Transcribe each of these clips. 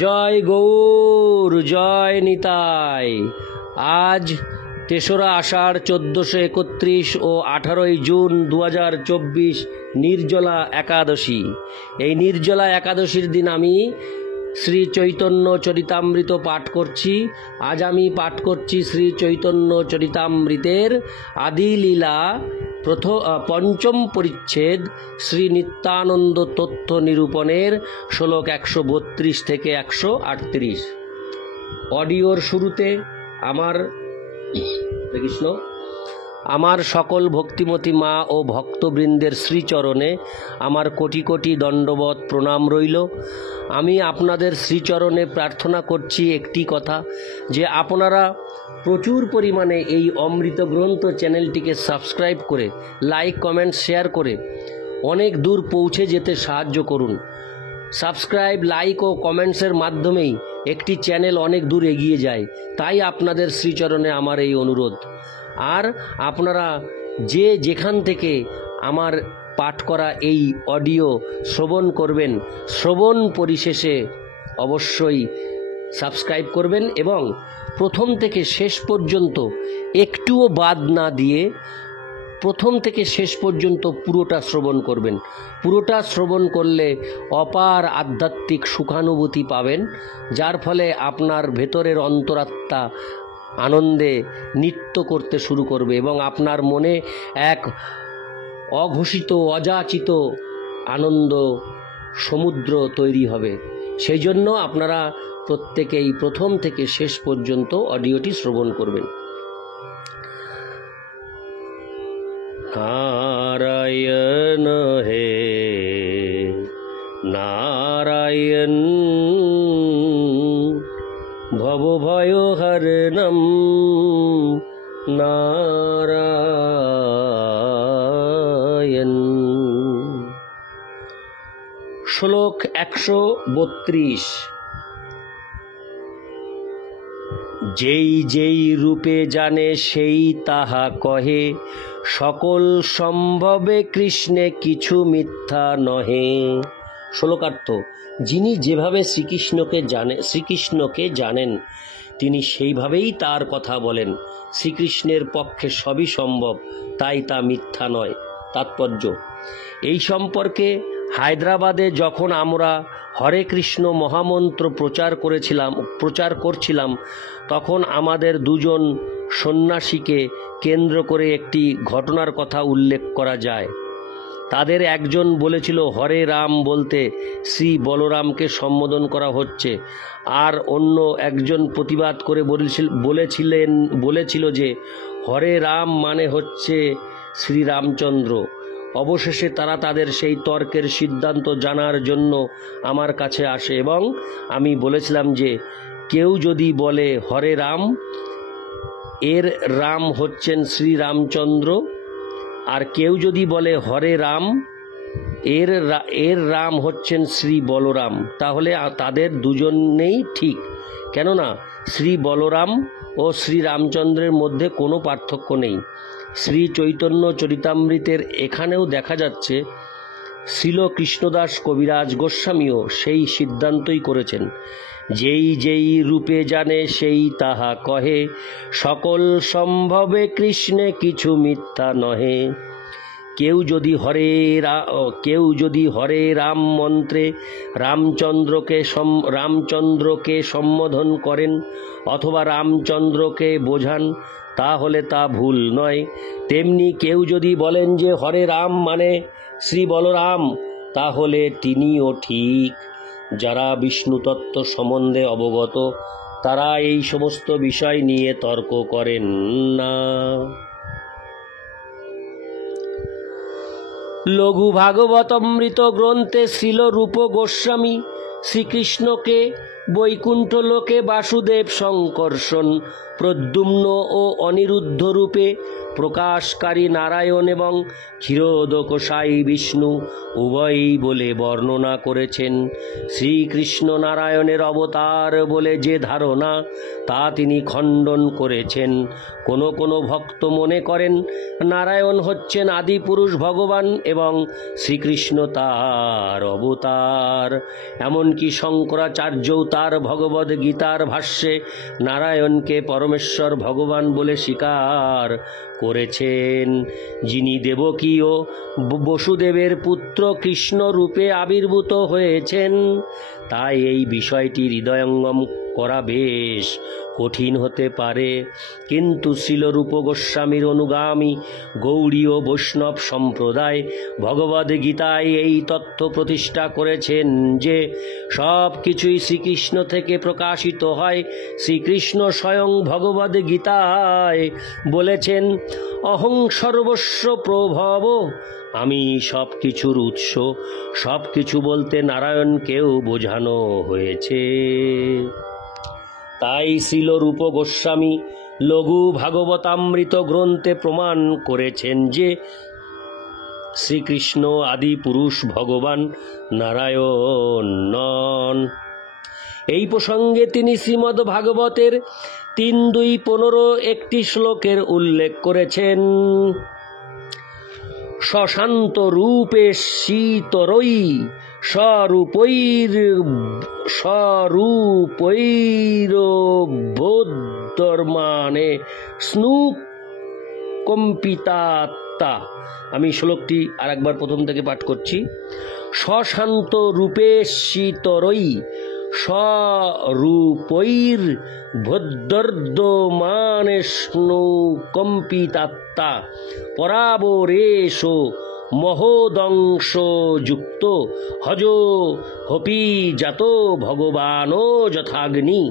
জয় গৌর, জয় নিতাই। আজ ৩রা আষাঢ় ১৪৩১ ও ১৮ই জুন ২০২৪ নির্জলা একাদশী। এই নির্জলা একাদশীর দিন আমি শ্রী চৈতন্য চরিতামৃত পাঠ করছি। আজ আমি পাঠ করছি শ্রী চৈতন্য চরিতামৃতের আদিলীলা পঞ্চম পরিচ্ছেদ শ্রী নিত্যানন্দ তথ্য নিরূপণের শ্লোক ১৩২ থেকে ১৩৮। অডিওর শুরুতে আমার সকল ভক্তিমতী মা ও ভক্তবৃন্দের শ্রীচরণে আমার কোটি কোটি দণ্ডবৎ প্রণাম রইল। আমি আপনাদের শ্রীচরণে প্রার্থনা করছি একটি কথা, যে আপনারা প্রচুর পরিমাণে এই অমৃত গ্রন্থ চ্যানেলটিকে সাবস্ক্রাইব করে লাইক, কমেন্ট, শেয়ার করে অনেক দূর পৌঁছে যেতে সাহায্য করুন। সাবস্ক্রাইব, লাইক ও কমেন্টসের মাধ্যমেই একটি চ্যানেল অনেক দূর এগিয়ে যায়। তাই আপনাদের শ্রীচরণে আমার এই অনুরোধ। আর আপনারা যে যেখান থেকে আমার পাঠ করা এই অডিও শ্রবণ করবেন, শ্রবণ পরিশেষে অবশ্যই সাবস্ক্রাইব করবেন এবং প্রথম থেকে শেষ পর্যন্ত একটুও বাদ না দিয়ে প্রথম থেকে শেষ পর্যন্ত পুরোটা শ্রবণ করবেন। পুরোটা শ্রবণ করলে অপার আধ্যাত্মিক সুখানুভূতি পাবেন, যার ফলে আপনার ভেতরের অন্তরাত্মা আনন্দে নৃত্য করতে শুরু করবে এবং আপনার মনে এক অঘোষিত অযাচিত আনন্দ সমুদ্র তৈরি হবে। সেই জন্য আপনারা প্রত্যেকেই প্রথম থেকে শেষ পর্যন্ত অডিওটি শ্রবণ করবেন। নারায়ণ হে নারায়ণ, ভবভয়হরণম নারায়ণ। শ্লোক ১৩২। যেই যেই রূপে জানে সেই তাহা কহে, সকল সম্ভবে কৃষ্ণে কিছু মিথ্যা নহে। শ্লোকার্থ: যিনি যেভাবে শ্রীকৃষ্ণকে জানেন তিনি সেইভাবেই তার কথা বলেন। শ্রীকৃষ্ণের পক্ষে সবই সম্ভব, তাই তা মিথ্যা নয়। তাৎপর্য: এই সম্পর্কে হায়দ্রাবাদে যখন আমরা হরে কৃষ্ণ মহামন্ত্র প্রচার করছিলাম তখন আমাদের দুজন সন্ন্যাসীকে কেন্দ্র করে একটি ঘটনার কথা উল্লেখ করা যায়। তাদের একজন বলেছিল হরে রাম বলতে শ্রী বলরামকে সম্বোধন করা হচ্ছে, আর অন্য একজন প্রতিবাদ করে বলেছিল যে হরে রাম মানে হচ্ছে শ্রীরামচন্দ্র। অবশেষে তারা তাদের সেই তর্কের সিদ্ধান্ত জানার জন্য আমার কাছে আসে এবং আমি বলেছিলাম যে কেউ যদি বলে হরে রাম, এর রাম হচ্ছেন শ্রীরামচন্দ্র, আর কেউ যদি বলে হরে রাম, এর রাম হচ্ছেন শ্রী বলরাম, তাহলে তাদের দুজনেই ঠিক। কেননা শ্রী বলরাম ও শ্রী রামচন্দ্রের মধ্যে কোনো পার্থক্য নেই। শ্রী চৈতন্য চরিতামৃতের এখানেও দেখা যাচ্ছে শ্রীল কৃষ্ণদাস কবিরাজ গোস্বামীও সেই সিদ্ধান্তই করেছেন। যেই যেই রূপে জানে সেই তাহা কহে, সকল সম্ভবে কৃষ্ণে কিছু মিথ্যা নহে। কেউ যদি হরে রাম মন্ত্রে রামচন্দ্রকে সম্বোধন করেন অথবা রামচন্দ্রকে বোঝান, তাহলে তা ভুল নয়। তেমনি কেউ যদি বলেন যে হরে রাম মানে শ্রী বলরাম, তাহলে তিনিও ঠিক। যারা বিষ্ণু তত্ত্ব সম্বন্ধে অবগত তারা এই সমস্ত বিষয় নিয়ে তর্ক করেন না। লঘু ভাগবতমৃত গ্রন্থে শ্রীল রূপ গোস্বামী শ্রীকৃষ্ণকে বৈকুণ্ঠ লোকে বাসুদেব, শঙ্কর্ষণ, প্রদ্যুম্ন ও অনিরুদ্ধ রূপে প্রকাশকারী নারায়ণ এবং ক্ষীরোদকশায়ী বিষ্ণু উভয়ই বলে বর্ণনা করেছেন। শ্রীকৃষ্ণ নারায়ণের অবতার বলে যে ধারণা তা তিনি খণ্ডন করেছেন। কোনো ভক্ত মনে করেন নারায়ণ হচ্ছেন আদিপুরুষ ভগবান এবং শ্রীকৃষ্ণ তার অবতার। এমনকি শঙ্করাচার্যও তার ভগবদ গীতার ভাষ্যে নারায়ণকে পরমেশ্বর ভগবান বলে স্বীকার করেছেন, যিনি দেবকী ও বসুদেবের পুত্র কৃষ্ণ রূপে আবির্ভূত হয়েছেন। তাই এই বিষয়টি হৃদয়ঙ্গম করা বেশ কঠিন হতে পারে, কিন্তু শ্রীলরূপ গোস্বামীর অনুগামী গৌড়ীয় বৈষ্ণব সম্প্রদায় ভগবদ গীতায় এই তথ্য প্রতিষ্ঠা করেছেন যে সব কিছুই শ্রীকৃষ্ণ থেকে প্রকাশিত হয়। শ্রীকৃষ্ণ স্বয়ং ভগবদ গীতায় বলেছেন, অহং সর্বস্ব প্রভব, আমি সব কিছুর উৎস। সব কিছু বলতে নারায়ণকেও বোঝানো হয়েছে। তাই শ্রীলরূপ গোস্বামী লঘু ভাগবতামৃত গ্রন্থে প্রমাণ করেছেন যে শ্রীকৃষ্ণ আদি পুরুষ ভগবান নারায়ণ নন। এই প্রসঙ্গে তিনি শ্রীমদ্ ভাগবতের 3:2-15 একটি শ্লোকের উল্লেখ করেছেন। সশান্ত রূপে শীতরই স্বরূপৈর্বোদ্ধর্মানে স্নু কম্পিতাত্মা। আমি শ্লোকটি আরেকবার প্রথম থেকে পাঠ করছি। সশান্ত রূপে শীতরই স্বরূপৈর্বোদ্ধর্মানে স্নু কম্পিতাত্মা পরাবরেশ মহোদংশ যুক্ত হজ হপি জাত ভগবানো যথাগ্নি।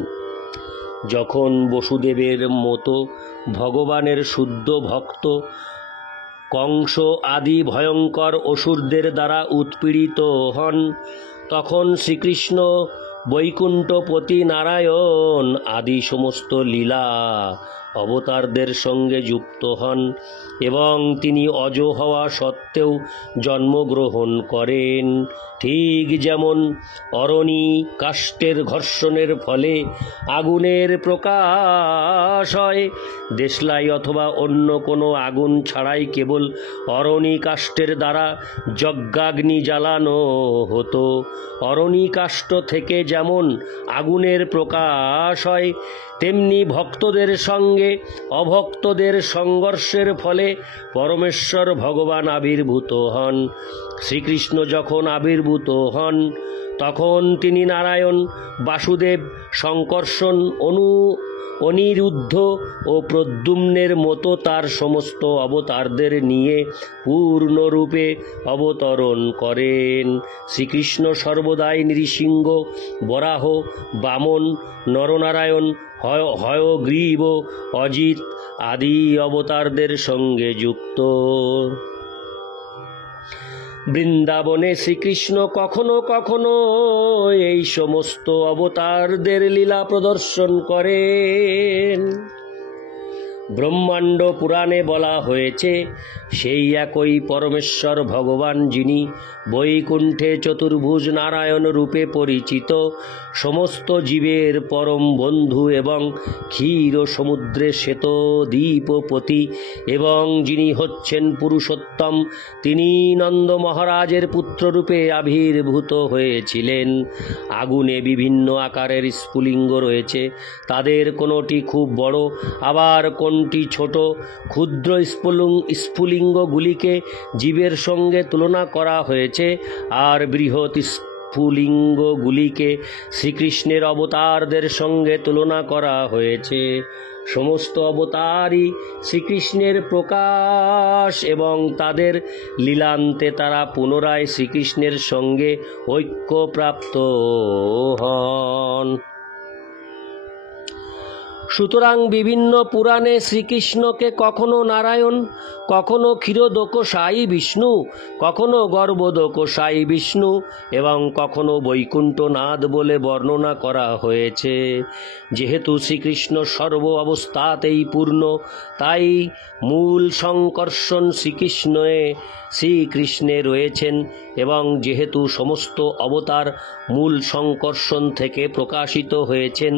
যখন বসুদেবের মতো ভগবানের শুদ্ধ ভক্ত কংস আদি ভয়ঙ্কর অসুরদের দ্বারা উৎপীড়িত হন, তখন শ্রীকৃষ্ণ বৈকুণ্ঠপতি নারায়ণ আদি সমস্ত লীলা অবতারদের সঙ্গে যুক্ত হন এবং তিনি অজ হওয়া সত্ত্বেও জন্মগ্রহণ করেন। ঠিক যেমন অরণি কাষ্ঠের ঘর্ষণের ফলে আগুনের প্রকাশ হয়, দেশলাই অথবা অন্য কোনো আগুন ছাড়াই কেবল অরণি কাষ্ঠের দ্বারা যজ্ঞাগ্নি জ্বালানো হতো। অরণি কাষ্ঠ থেকে যেমন আগুনের প্রকাশ হয়, তেমনি ভক্তদের সঙ্গে অভক্তদের সংঘর্ষের ফলে পরমেশ্বর ভগবান আবির্ভূত হন। শ্রীকৃষ্ণ যখন আবির্ভূত হন, তখন তিনি নারায়ণ, বাসুদেব, সংকর্ষণ, অনিরুদ্ধ ও প্রদ্যুম্নের মতো তার সমস্ত অবতারদের নিয়ে পূর্ণরূপে অবতরণ করেন। শ্রীকৃষ্ণ সর্বদাই নৃসিংহ, বরাহ, বামন, নরনারায়ণ, হয়গ্রীব, অজিত আদি অবতারদের সঙ্গে যুক্ত। বৃন্দাবনে শ্রীকৃষ্ণ কখনো কখনো এই সমস্ত অবতারদের লীলা প্রদর্শন করেন। ব্রহ্মাণ্ড পুরাণে বলা হয়েছে, সেই একই পরমেশ্বর ভগবান যিনি বৈকুণ্ঠে চতুর্ভুজ নারায়ণ রূপে পরিচিত, সমস্ত জীবের পরম বন্ধু এবং ক্ষীর সমুদ্রে শ্বেত দ্বীপপতি, এবং যিনি হচ্ছেন পুরুষোত্তম, তিনি নন্দ মহারাজের পুত্ররূপে আবির্ভূত হয়েছিলেন। আগুনে বিভিন্ন আকারের স্ফুলিঙ্গ রয়েছে, তাদের কোনোটি খুব বড়, আবার কোনটি ছোট। ক্ষুদ্র স্ফুলিঙ্গগুলিকে জীবের সঙ্গে তুলনা করা হয়েছে, আর বৃহৎ স্ফুলিঙ্গগুলিকে শ্রীকৃষ্ণের অবতারদের সঙ্গে তুলনা করা হয়েছে। সমস্ত অবতারই শ্রীকৃষ্ণের প্রকাশ এবং তাদের লীলান্তে তারা পুনরায় শ্রীকৃষ্ণের সঙ্গে ঐক্যপ্রাপ্ত হন। সুতরাং বিভিন্ন পুরাণে শ্রীকৃষ্ণকে কখনো নারায়ণ, কখনো ক্ষীরোদকশায়ী বিষ্ণু, কখনো গর্ভোদকশায়ী বিষ্ণু এবং কখনো বৈকুণ্ঠনাথ বলে বর্ণনা করা হয়েছে। যেহেতু শ্রীকৃষ্ণ সর্ব অবস্থাতেই পূর্ণ, তাই মূল সংকর্ষণ শ্রীকৃষ্ণে রয়েছেন, এবং যেহেতু সমস্ত অবতার মূল সংকর্ষণ থেকে প্রকাশিত হয়েছেন,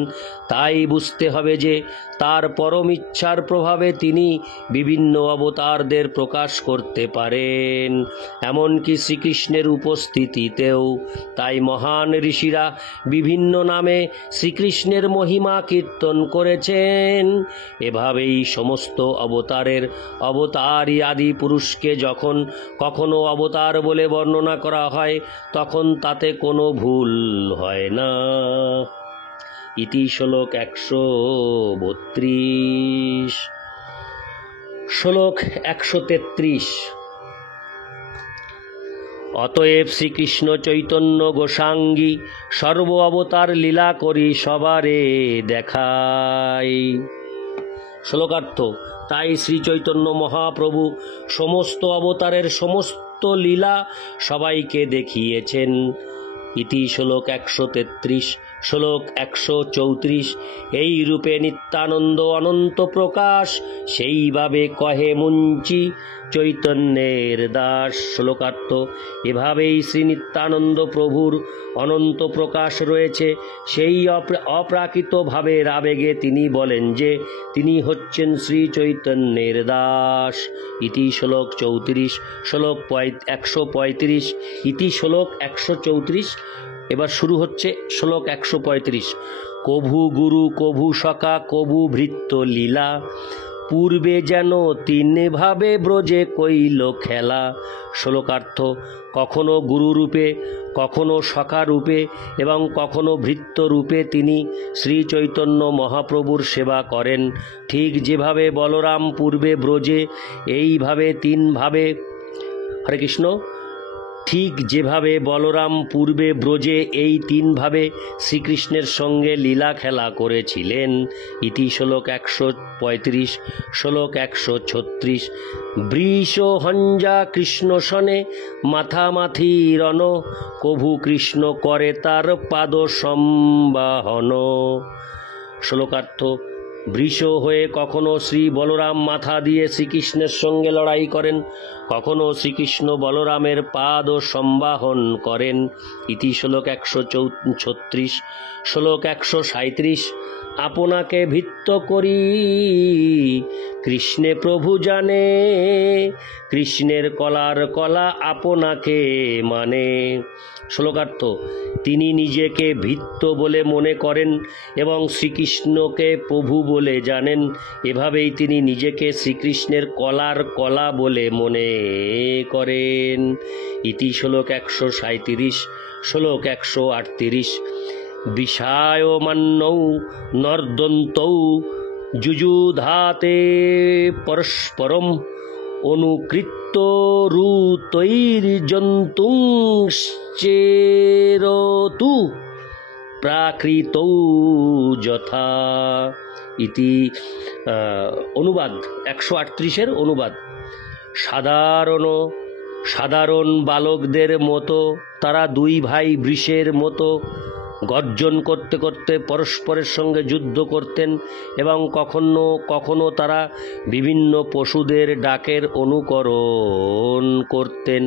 তাই বুঝতে হবে যে তার পরম ইচ্ছার প্রভাবে তিনি বিভিন্ন অবতারদের প্রকাশ করতে পারেন, এমনকি শ্রীকৃষ্ণের উপস্থিতিতেও। তাই মহান ঋষিরা বিভিন্ন নামে শ্রীকৃষ্ণের মহিমা কীর্তন করেছেন। এভাবেই সমস্ত অবতারী আদি পুরুষকে যখন কখনো অবতার বলে বর্ণনা করা হয় তখন তাতে কোনো ভুল হয় না। ইতি শ্লোক 132। শ্লোক 133। অতএব শ্রীকৃষ্ণ চৈতন্য গোসাঙ্গী সর্ব অবতার লীলা করি সবারে দেখায়। শ্লোকার্থ: তাই শ্রী চৈতন্য মহাপ্রভু সমস্ত অবতারের সমস্ত লীলা সবাইকে দেখিয়েছেন। ইতি শ্লোক 133। শ্লোক 134। এই রূপে নিত্যানন্দ অনন্ত প্রকাশ, সেইভাবে কহে মুঞ্চি চৈতন্যের দাস। শ্লোকার্থ: এভাবেই শ্রী নিত্যানন্দ প্রভুর অনন্ত প্রকাশ রয়েছে। সেই অপ্রাকৃত ভাবের আবেগে তিনি বলেন যে তিনি হচ্ছেন শ্রী চৈতন্যের দাস। ইতি শ্লোক 34। শ্লোক 135। ইতি শ্লোক 134। এবার শুরু হচ্ছে শ্লোক 135। কভু গুরু কভু সখা কভু ভৃত্য লীলা, পূর্বে যেন তিন ভাবে ব্রজে কইল খেলা। শ্লোকার্থ: কখনো গুরু রূপে, কখনো সখা রূপে এবং কখনো ভৃত্য রূপে তিনি শ্রী চৈতন্য মহাপ্রভুর সেবা করেন। ঠিক যেভাবে বলরাম পূর্বে ব্রজে এইভাবে তিনভাবে, হরে কৃষ্ণ, ঠিক যেভাবে বলরাম পূর্বে ব্রজে এই তিনভাবে শ্রীকৃষ্ণের সঙ্গে লীলা খেলা করেছিলেন। ইতি শ্লোক 135। শ্লোক 136। বৃষ হঞ্জা কৃষ্ণ সনে মাথামাথি রণ, কভু কৃষ্ণ করে তার পাদ সম্বাহন। শ্লোকার্থ: বৃষ হয়ে কখনো শ্রী বলরাম মাথা দিয়ে শ্রীকৃষ্ণের সঙ্গে লড়াই করেন, কখনো শ্রীকৃষ্ণ বলরামের পাদ সম্বাহন করেন। ইতি শ্লোক 136। শ্লোক 137। আপনাকে ভিত্ত করি কৃষ্ণে প্রভু জানে, কৃষ্ণের কলার কলা আপনাকে মানে। শ্লোকার্থ: তিনি নিজেকে ভিত্ত বলে মনে করেন এবং শ্রীকৃষ্ণকে প্রভু বলে জানেন। এভাবেই তিনি নিজেকে শ্রীকৃষ্ণের কলার কলা বলে মনে করেন। ইতি শ্লোক 137। শ্লোক 138। বিষায়মান্নৌ নর্দন্তৌ যুযুধাতে পরস্পরম, অনুকৃত্য রুতৈর্জন্তুশ্চেরতু প্রাকৃতৌ যথা। ইতি অনুবাদ 138-এর অনুবাদ। সাধারণ বালকদের মতো তারা দুই ভাই বৃষের মতো গর্জন করতে করতে পরস্পরের সঙ্গে যুদ্ধ করতেন এবং কখনো কখনো তারা বিভিন্ন পশুদের ডাকের অনুকরণ করতেন।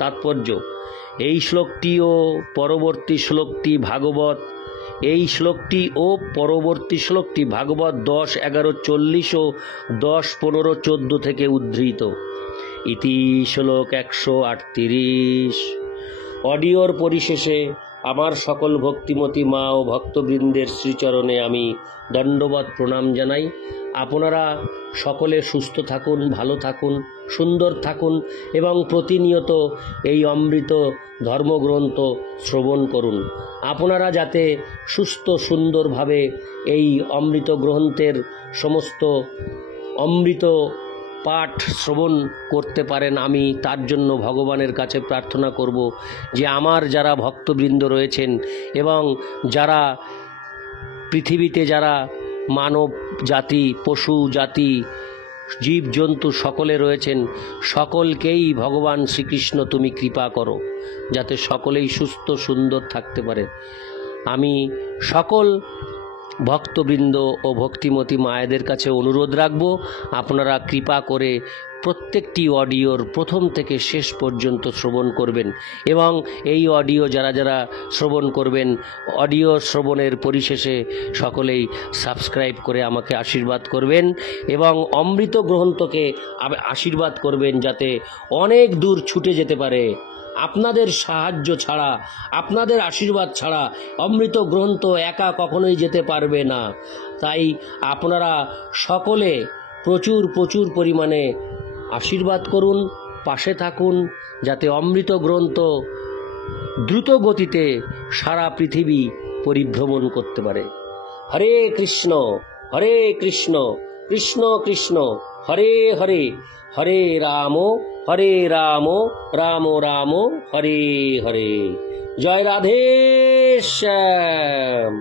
তাৎপর্য: এই শ্লোকটি ও পরবর্তী শ্লোকটি ভাগবত, এই শ্লোকটি ও পরবর্তী শ্লোকটি ভাগবত 10, 11, 40 ও 10, 15, 14 থেকে উদ্ধৃত। ইতি শ্লোক 138। অডিওর পরিশেষে আমার সকল ভক্তিমতী মা ও ভক্তবৃন্দের শ্রীচরণে আমি দণ্ডবত প্রণাম জানাই। আপনারা সকলে সুস্থ থাকুন, ভালো থাকুন, সুন্দর থাকুন এবং প্রতিনিয়ত এই অমৃত ধর্মগ্রন্থ শ্রবণ করুন। আপনারা যাতে সুস্থ সুন্দরভাবে এই অমৃত গ্রন্থের সমস্ত অমৃত পাঠ শ্রবণ করতে পারেন, আমি তার জন্য ভগবানের কাছে প্রার্থনা করব যে আমার যারা ভক্তবৃন্দ রয়েছেন এবং যারা পৃথিবীতে যারা মানব জাতি, পশু জাতি, জীবজন্তু সকলে রয়েছেন, সকলকেই ভগবান শ্রীকৃষ্ণ তুমি কৃপা করো যাতে সকলেই সুস্থ সুন্দর থাকতে পারে। আমি সকল ভক্তবৃন্দ ও ভক্তিমতী মায়েদের কাছে অনুরোধ রাখব আপনারা কৃপা করে প্রত্যেকটি অডিওর প্রথম থেকে শেষ পর্যন্ত শ্রবণ করবেন এবং এই অডিও যারা যারা শ্রবণ করবেন, অডিও শ্রবণের পরিশেষে সকলেই সাবস্ক্রাইব করে আমাকে আশীর্বাদ করবেন এবং অমৃত গ্রন্থকে আশীর্বাদ করবেন যাতে অনেক দূর ছুটে যেতে পারে। আপনাদের সাহায্য ছাড়া, আপনাদের আশীর্বাদ ছাড়া অমৃত গ্রন্থ একা কখনোই যেতে পারবে না। তাই আপনারা সকলে প্রচুর প্রচুর পরিমাণে আশীর্বাদ করুন, পাশে থাকুন, যাতে অমৃত গ্রন্থ দ্রুত গতিতে সারা পৃথিবী পরিভ্রমণ করতে পারে। হরে কৃষ্ণ কৃষ্ণ কৃষ্ণ হরে হরে, হরে রাম রাম রাম হরে হরে। জয় রাধে শ্যাম।